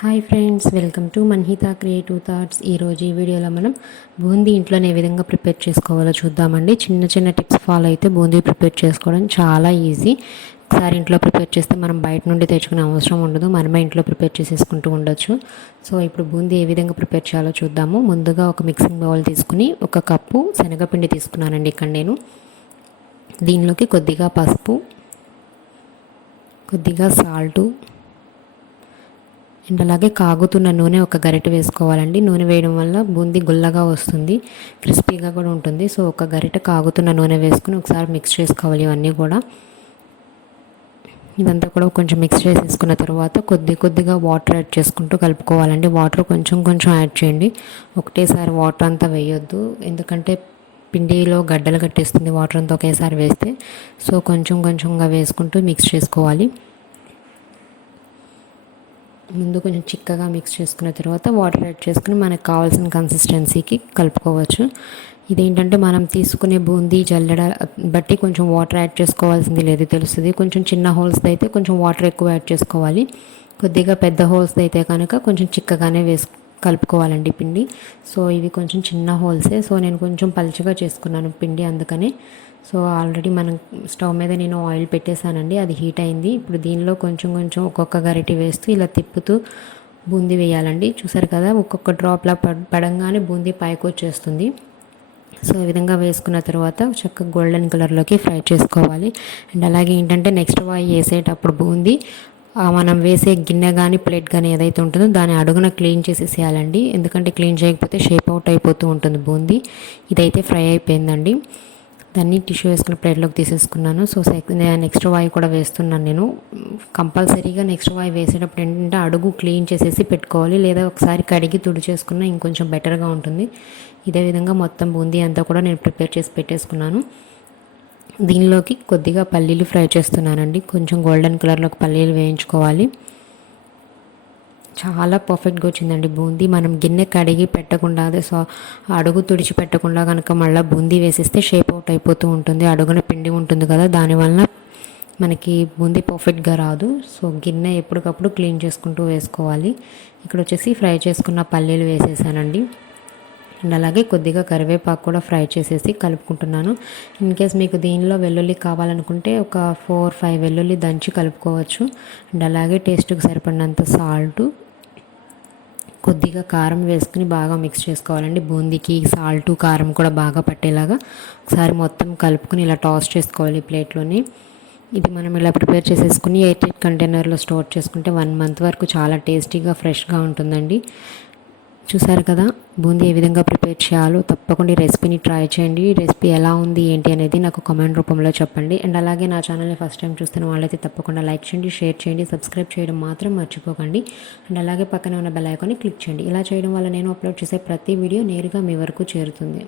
Hi friends, welcome to Manhita creative thoughts. ఈరోజు ఈ వీడియోలో మనం బూందీ ఇంట్లోనే ఏ విధంగా ప్రిపేర్ చేసుకోవాలో చూద్దామండి. చిన్న చిన్న టిప్స్ ఫాలో అయితే బూందీ ప్రిపేర్ చేసుకోవడం చాలా ఈజీ. ఒకసారి ఇంట్లో ప్రిపేర్ చేస్తే మనం బయట నుండి తెచ్చుకునే అవసరం ఉండదు, మనమే ఇంట్లో ప్రిపేర్ చేసేసుకుంటూ ఉండొచ్చు. సో ఇప్పుడు బూందీ ఏ విధంగా ప్రిపేర్ చేయాలో చూద్దాము. ముందుగా ఒక మిక్సింగ్ బౌల్ తీసుకుని 1 కప్పు శనగపిండి తీసుకున్నానండి. ఇక్కడ నేను దీనిలోకి కొద్దిగా పసుపు, కొద్దిగా సాల్టు అండ్ అలాగే కాగుతున్న నూనె ఒక గరిటె వేసుకోవాలండి. నూనె వేయడం వల్ల బూందీ గుల్లగా వస్తుంది, క్రిస్పీగా కూడా ఉంటుంది. సో ఒక గరిటె కాగుతున్న నూనె వేసుకుని ఒకసారి మిక్స్ చేసుకోవాలి ఇవన్నీ కూడా. ఇదంతా కూడా కొంచెం మిక్స్ చేసేసుకున్న తర్వాత కొద్దిగా వాటర్ యాడ్ చేసుకుంటూ కలుపుకోవాలండి. వాటర్ కొంచెం కొంచెం యాడ్ చేయండి, ఒకటేసారి వాటర్ అంతా వేయొద్దు, ఎందుకంటే పిండిలో గడ్డలు కట్టేస్తుంది వాటర్ అంతా ఒకేసారి వేస్తే. సో కొంచెం కొంచెంగా వేసుకుంటూ మిక్స్ చేసుకోవాలి. ముందు కొంచెం చిక్కగా మిక్స్ చేసుకున్న తర్వాత వాటర్ యాడ్ చేసుకుని మనకు కావాల్సిన కన్సిస్టెన్సీకి కలుపుకోవచ్చు. ఇదేంటంటే మనం తీసుకునే బూందీ జల్లెడ బట్టి కొంచెం వాటర్ యాడ్ చేసుకోవాల్సింది లేదు, తెలుస్తుంది. కొంచెం చిన్న హోల్స్ అయితే కొంచెం వాటర్ ఎక్కువ యాడ్ చేసుకోవాలి, కొద్దిగా పెద్ద హోల్స్ అయితే కనుక కొంచెం చిక్కగానే కలుపుకోవాలండి పిండి. సో ఇవి కొంచెం చిన్న హోల్సే, సో నేను కొంచెం పలుచగా చేసుకున్నాను పిండి, అందుకనే. సో ఆల్రెడీ మనం స్టవ్ మీద నేను ఆయిల్ పెట్టేశానండి, అది హీట్ అయింది. ఇప్పుడు దీనిలో కొంచెం కొంచెం ఒక్కొక్క గరిటె వేస్తూ ఇలా తిప్పుతూ బూందీ వేయాలండి. చూసారు కదా, ఒక్కొక్క డ్రాప్లా పడంగానే బూందీ పైకి వచ్చేస్తుంది. సో ఈ విధంగా వేసుకున్న తర్వాత చక్కగా గోల్డెన్ కలర్లోకి ఫ్రై చేసుకోవాలి. అండ్ అలాగే ఏంటంటే నెక్స్ట్ వాయి వేసేటప్పుడు బూందీ మనం వేసే గిన్నె కానీ ప్లేట్ కానీ ఏదైతే ఉంటుందో దాని అడుగున క్లీన్ చేసేసేయాలండి, ఎందుకంటే క్లీన్ చేయకపోతే షేప్ అవుట్ అయిపోతూ ఉంటుంది బూందీ. ఇదైతే ఫ్రై అయిపోయిందండి, దాన్ని టిష్యూ వేసుకున్న ప్లేట్లోకి తీసేసుకున్నాను. సో నెక్స్ట్ వాయి కూడా వేస్తున్నాను నేను. కంపల్సరీగా నెక్స్ట్ వాయి వేసేటప్పుడు ఏంటంటే అడుగు క్లీన్ చేసేసి పెట్టుకోవాలి, లేదా ఒకసారి కడిగి తుడి చేసుకున్నా ఇంకొంచెం బెటర్గా ఉంటుంది. ఇదే విధంగా మొత్తం బూందీ అంతా కూడా నేను ప్రిపేర్ చేసి పెట్టేసుకున్నాను. దీనిలోకి కొద్దిగా పల్లీలు ఫ్రై చేస్తున్నానండి, కొంచెం గోల్డెన్ కలర్లోకి పల్లీలు వేయించుకోవాలి. చాలా పర్ఫెక్ట్గా వచ్చిందండి బూందీ. మనం గిన్నె కడిగి పెట్టకుండా, అదే అడుగు తుడిచి పెట్టకుండా కనుక మళ్ళీ బూందీ వేసేస్తే షేప్ అవుట్ అయిపోతూ ఉంటుంది, అడుగున పిండి ఉంటుంది కదా, దానివల్ల మనకి బూందీ పర్ఫెక్ట్గా రాదు. సో గిన్నె ఎప్పటికప్పుడు క్లీన్ చేసుకుంటూ వేసుకోవాలి. ఇక్కడ వచ్చేసి ఫ్రై చేసుకున్న పల్లీలు వేసేసానండి. అండ్ అలాగే కొద్దిగా కరివేపాకు కూడా ఫ్రై చేసేసి కలుపుకుంటున్నాను. ఇన్ కేస్ మీకు దీనిలో వెల్లుల్లి కావాలనుకుంటే ఒక 4-5 వెల్లుల్లి దంచి కలుపుకోవచ్చు. అండ్ అలాగే టేస్ట్కి సరిపడినంత సాల్టు, కొద్దిగా కారం వేసుకుని బాగా మిక్స్ చేసుకోవాలండి. బూందీకి సాల్టు కారం కూడా బాగా పట్టేలాగా ఒకసారి మొత్తం కలుపుకొని ఇలా టాస్ చేసుకోవాలి ప్లేట్లోని. ఇది మనం ఇలా ప్రిపేర్ చేసేసుకుని ఎయిర్ టైట్ కంటైనర్లో స్టోర్ చేసుకుంటే 1 మంత్ వరకు చాలా టేస్టీగా ఫ్రెష్గా ఉంటుందండి. చూసారు కదా బూందీ ఏ విధంగా ప్రిపేర్ చేయాలో. తప్పకుండా ఈ రెసిపీని ట్రై చేయండి. ఈ రెసిపీ ఎలా ఉంది ఏంటి అనేది నాకు కామెంట్ రూపంలో చెప్పండి. అండ్ అలాగే నా ఛానల్ని ఫస్ట్ టైం చూస్తున్న వాళ్ళైతే తప్పకుండా లైక్ చేయండి, షేర్ చేయండి, సబ్స్క్రైబ్ చేయడం మాత్రం మర్చిపోకండి. అండ్ అలాగే పక్కనే ఉన్న బెల్ ఐకాన్ని క్లిక్ చేయండి. ఇలా చేయడం వల్ల నేను అప్లోడ్ చేసే ప్రతి వీడియో నేరుగా మీ వరకు చేరుతుంది.